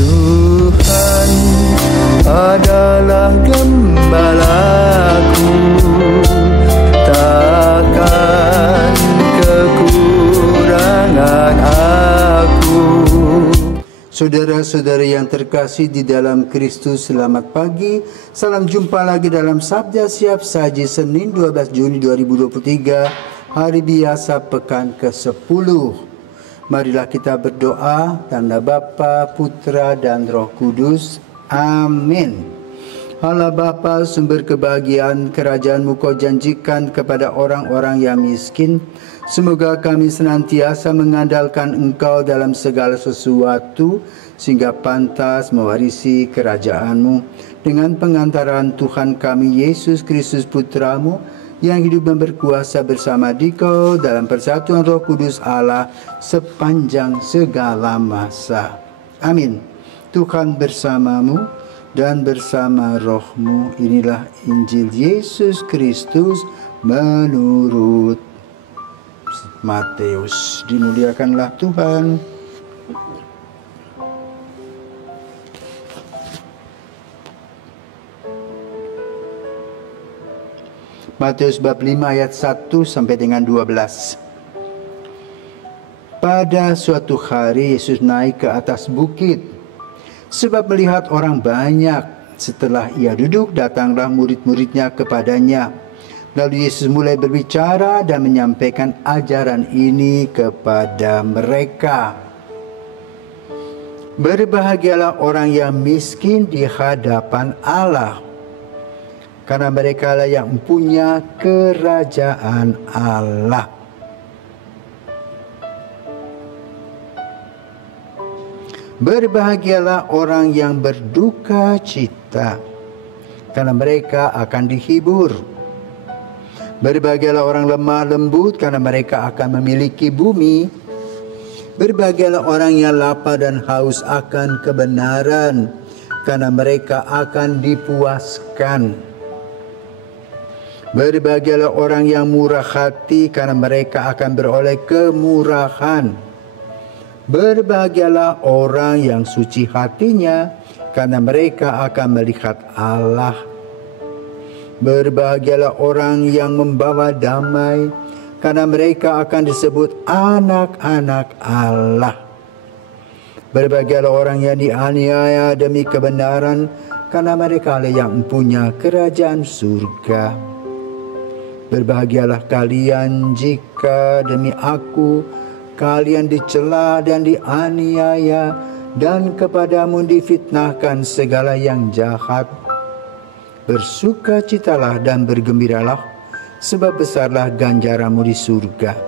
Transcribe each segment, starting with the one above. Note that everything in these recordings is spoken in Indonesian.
Tuhan adalah gembalaku, takkan kekurangan aku. Saudara-saudari yang terkasih di dalam Kristus, selamat pagi. Salam jumpa lagi dalam Sabda Siap Saji Senin 12 Juni 2023, hari biasa pekan ke-10. Marilah kita berdoa. Tanda Bapa, Putra, dan Roh Kudus. Amin. Allah Bapa, sumber kebahagiaan, kerajaan-Mu Kau janjikan kepada orang-orang yang miskin. Semoga kami senantiasa mengandalkan Engkau dalam segala sesuatu, sehingga pantas mewarisi kerajaan-Mu. Dengan pengantaran Tuhan kami Yesus Kristus Putra-Mu, yang hidup dan berkuasa bersama Dikau dalam persatuan Roh Kudus Allah sepanjang segala masa. Amin. Tuhan bersamamu dan bersama rohmu. Inilah Injil Yesus Kristus menurut Matius. Dimuliakanlah Tuhan. Matius bab 5 ayat 1 sampai dengan 12. Pada suatu hari Yesus naik ke atas bukit, sebab melihat orang banyak. Setelah ia duduk, datanglah murid-muridnya kepadanya. Lalu Yesus mulai berbicara dan menyampaikan ajaran ini kepada mereka. Berbahagialah orang yang miskin di hadapan Allah, karena mereka lah yang punya kerajaan Allah. Berbahagialah orang yang berduka cita, karena mereka akan dihibur. Berbahagialah orang lemah lembut, karena mereka akan memiliki bumi. Berbahagialah orang yang lapar dan haus akan kebenaran, karena mereka akan dipuaskan. Berbahagialah orang yang murah hati, karena mereka akan beroleh kemurahan. Berbahagialah orang yang suci hatinya, karena mereka akan melihat Allah. Berbahagialah orang yang membawa damai, karena mereka akan disebut anak-anak Allah. Berbahagialah orang yang dianiaya demi kebenaran, karena mereka lah yang mempunyai kerajaan surga. Berbahagialah kalian jika demi aku kalian dicela dan dianiaya, dan kepadamu difitnahkan segala yang jahat. Bersukacitalah dan bergembiralah, sebab besarlah ganjaranmu di surga.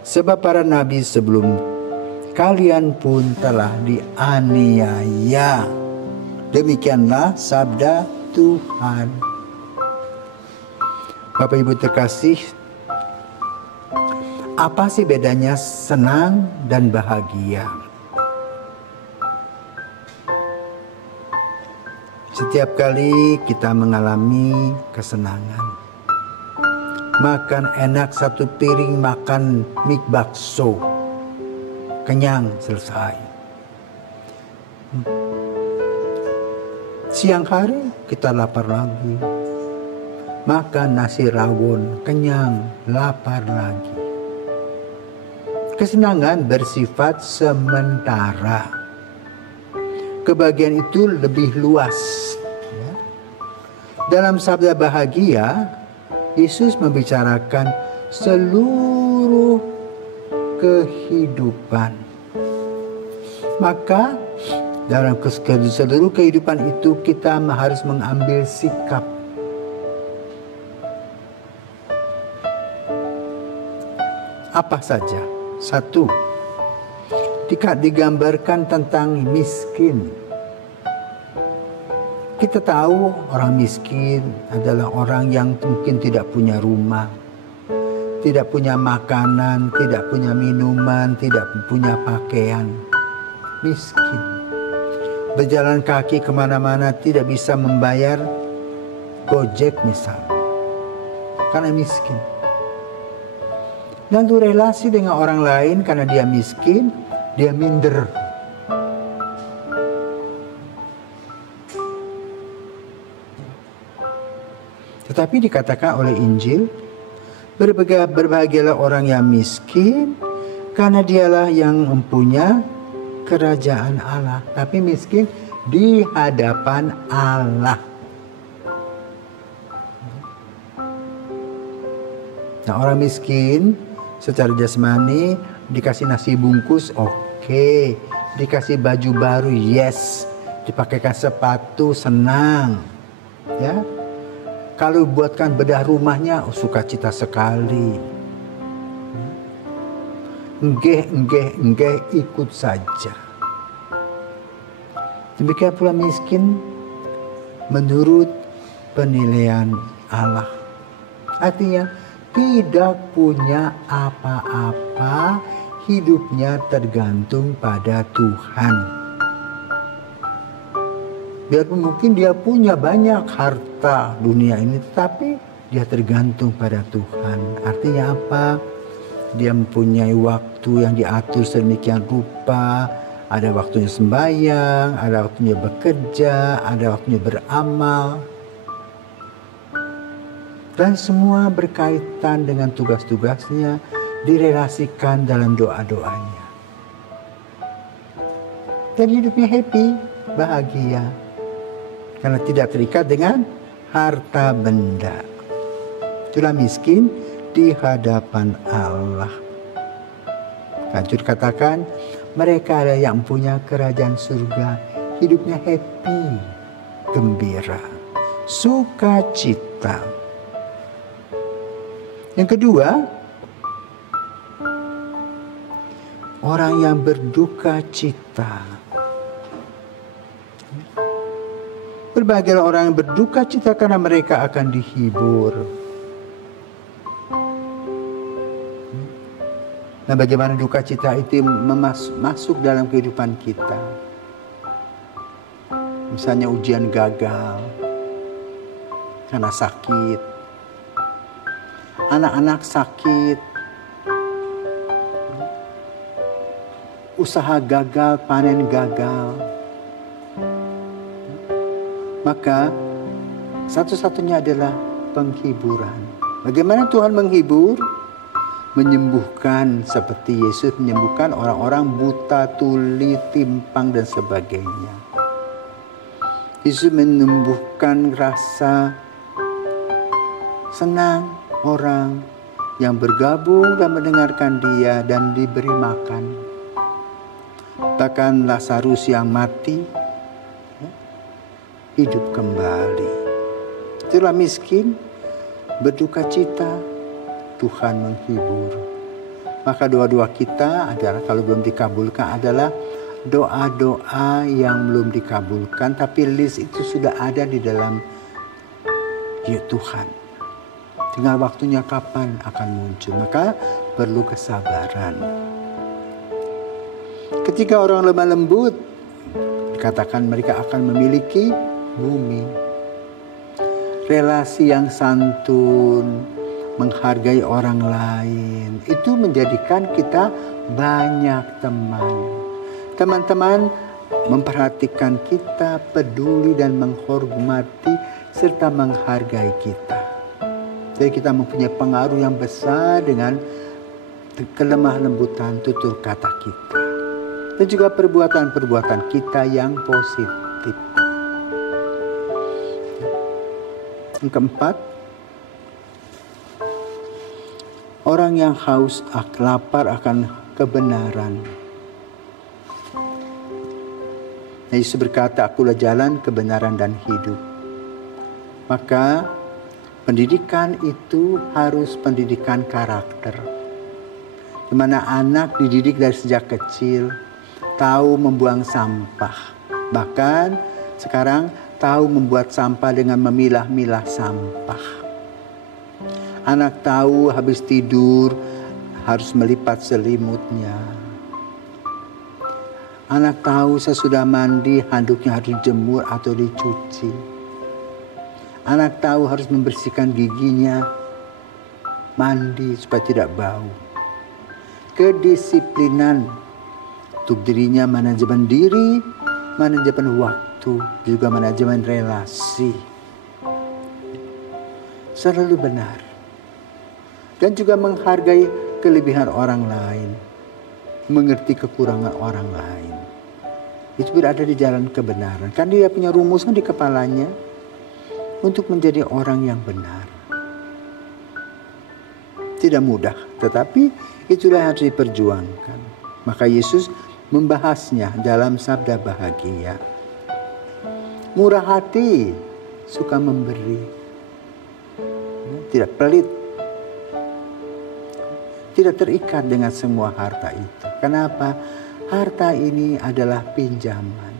Sebab para nabi sebelum kalian pun telah dianiaya. Demikianlah sabda Tuhan. Bapak Ibu terkasih, apa sih bedanya senang dan bahagia? Setiap kali kita mengalami kesenangan, makan enak satu piring, makan mie bakso, kenyang, selesai. Siang hari kita lapar lagi, makan nasi rawon, kenyang, lapar lagi. Kesenangan bersifat sementara. Kebahagiaan itu lebih luas. Dalam sabda bahagia, Yesus membicarakan seluruh kehidupan. Maka dalam seluruh kehidupan itu kita harus mengambil sikap. Apa saja? 1. Digambarkan tentang miskin. Kita tahu orang miskin adalah orang yang mungkin tidak punya rumah, tidak punya makanan, tidak punya minuman, tidak punya pakaian. Miskin. Berjalan kaki kemana-mana, tidak bisa membayar Gojek misal, karena miskin. Lalu relasi dengan orang lain, karena dia miskin, dia minder. Tetapi dikatakan oleh Injil, berbahagialah orang yang miskin, karena dialah yang mempunyai kerajaan Allah. Tapi miskin di hadapan Allah. Nah, orang miskin secara jasmani dikasih nasi bungkus, oke. Dikasih baju baru, yes. Dipakaikan sepatu, senang. Ya. Kalau buatkan bedah rumahnya, sukacita sekali. Enggeh, ikut saja. Demikian pula miskin menurut penilaian Allah. Artinya tidak punya apa-apa, hidupnya tergantung pada Tuhan. Biarpun mungkin dia punya banyak harta dunia ini, tetapi dia tergantung pada Tuhan. Artinya apa? Dia mempunyai waktu yang diatur sedemikian rupa. Ada waktunya sembahyang, ada waktunya bekerja, ada waktunya beramal. Dan semua berkaitan dengan tugas-tugasnya, direlasikan dalam doa-doanya. Dan hidupnya happy, bahagia. Karena tidak terikat dengan harta benda. Itulah miskin di hadapan Allah. Lanjut katakan, mereka ada yang punya kerajaan surga, hidupnya happy, gembira, sukacita. Yang kedua, orang yang berduka cita. Berbahagialah orang yang berduka cita karena mereka akan dihibur. Nah, bagaimana duka cita itu masuk dalam kehidupan kita? Misalnya ujian gagal karena sakit, anak-anak sakit, usaha gagal, panen gagal. Maka satu-satunya adalah penghiburan. Bagaimana Tuhan menghibur? Menyembuhkan seperti Yesus menyembuhkan orang-orang buta, tuli, timpang dan sebagainya. Yesus menyembuhkan rasa senang orang yang bergabung dan mendengarkan dia dan diberi makan. Bahkan Lazarus yang mati hidup kembali. Itulah miskin, berduka cita, Tuhan menghibur. Maka doa-doa kita adalah, kalau belum dikabulkan, adalah doa-doa yang belum dikabulkan, tapi list itu sudah ada di dalam Tuhan. Tinggal waktunya kapan akan muncul. Maka perlu kesabaran. Ketika orang lemah lembut, dikatakan mereka akan memiliki bumi. Relasi yang santun, menghargai orang lain, itu menjadikan kita banyak teman. Teman-teman memperhatikan kita, peduli dan menghormati serta menghargai kita. Jadi kita mempunyai pengaruh yang besar dengan kelemah lembutan tutur kata kita. Dan juga perbuatan-perbuatan kita yang positif. Yang keempat, orang yang haus lapar akan kebenaran. Yesus berkata, akulah jalan, kebenaran dan hidup. Maka pendidikan itu harus pendidikan karakter. Di mana anak dididik dari sejak kecil, tahu membuang sampah. Bahkan sekarang tahu membuat sampah dengan memilah-milah sampah. Anak tahu habis tidur harus melipat selimutnya. Anak tahu sesudah mandi handuknya harus dijemur atau dicuci. Anak tahu harus membersihkan giginya, mandi supaya tidak bau. Kedisiplinan untuk dirinya, manajemen diri, manajemen waktu, juga manajemen relasi. selalu benar. Dan juga menghargai kelebihan orang lain, mengerti kekurangan orang lain. Itu berada di jalan kebenaran. Kan dia punya rumusan di kepalanya untuk menjadi orang yang benar. Tidak mudah, tetapi itulah yang harus diperjuangkan. Maka Yesus membahasnya dalam sabda bahagia. Murah hati, suka memberi, tidak pelit, tidak terikat dengan semua harta itu. Kenapa? Harta ini adalah pinjaman.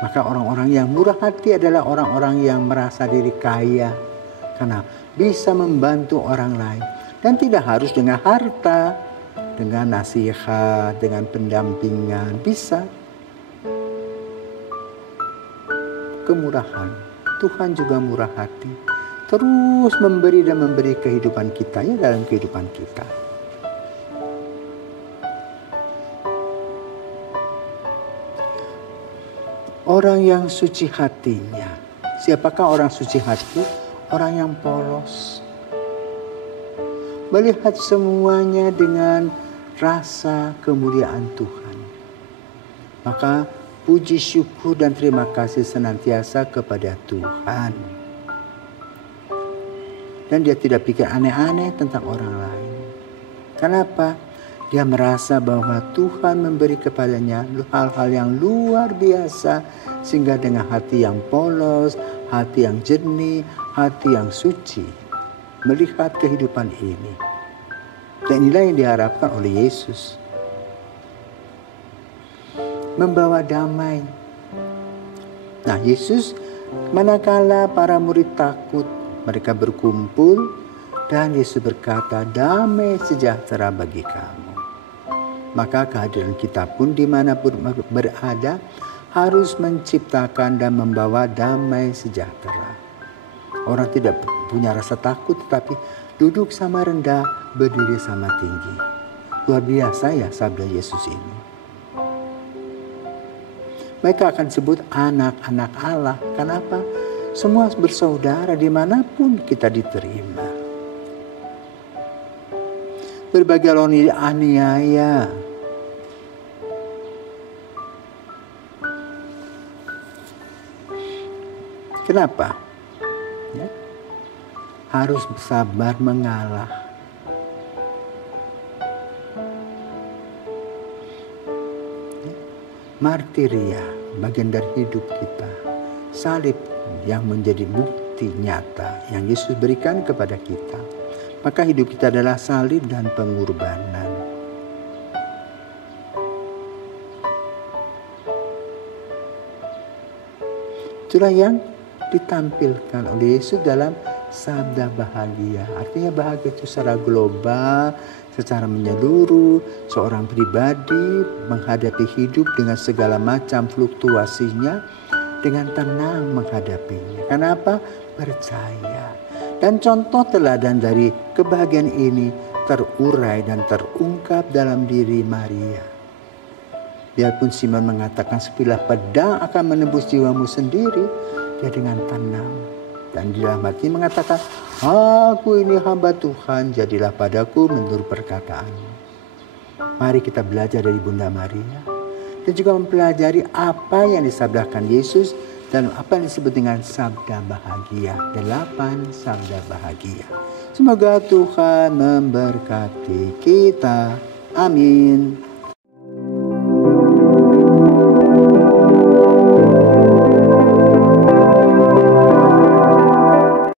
Maka orang-orang yang murah hati adalah orang-orang yang merasa diri kaya karena bisa membantu orang lain. Dan tidak harus dengan harta, dengan nasihat, dengan pendampingan, bisa. Kemurahan, Tuhan juga murah hati. Terus memberi dan memberi kehidupan kita ya dalam kehidupan kita. Orang yang suci hatinya. Siapakah orang suci hati? Orang yang polos. Melihat semuanya dengan rasa kemuliaan Tuhan. Maka puji syukur dan terima kasih senantiasa kepada Tuhan. Dan dia tidak pikir aneh-aneh tentang orang lain. Kenapa? Dia merasa bahwa Tuhan memberi kepadanya hal-hal yang luar biasa. Sehingga dengan hati yang polos, hati yang jernih, hati yang suci, melihat kehidupan ini. Dan inilah yang diharapkan oleh Yesus. Membawa damai. Nah, Yesus manakala para murid takut, mereka berkumpul dan Yesus berkata, damai sejahtera bagi kamu. Maka kehadiran kita pun dimanapun berada harus menciptakan dan membawa damai sejahtera. Orang tidak punya rasa takut tetapi duduk sama rendah, berdiri sama tinggi. Luar biasa ya sabda Yesus ini. Mereka akan sebut anak-anak Allah. Kenapa? Semua bersaudara dimanapun kita diterima. Berbagai lawan aniaya. Kenapa? Ya. Harus sabar mengalah. Ya. Martiria, bagian dari hidup kita. Salib yang menjadi bukti nyata yang Yesus berikan kepada kita. Maka hidup kita adalah salib dan pengorbanan. Itulah yang ditampilkan oleh Yesus dalam sabda bahagia. Artinya bahagia itu secara global, secara menyeluruh, seorang pribadi menghadapi hidup dengan segala macam fluktuasinya dengan tenang menghadapinya. Kenapa? Percaya. Dan contoh teladan dari kebahagiaan ini terurai dan terungkap dalam diri Maria. Biarpun Simon mengatakan sebilah pedang akan menembus jiwamu sendiri, dia dengan tenang dan di dalam hati mengatakan, aku ini hamba Tuhan, jadilah padaku menurut perkataanmu. Mari kita belajar dari Bunda Maria dan juga mempelajari apa yang disabdakan Yesus dan apa yang disebut dengan sabda bahagia. 8 sabda bahagia. Semoga Tuhan memberkati kita. Amin.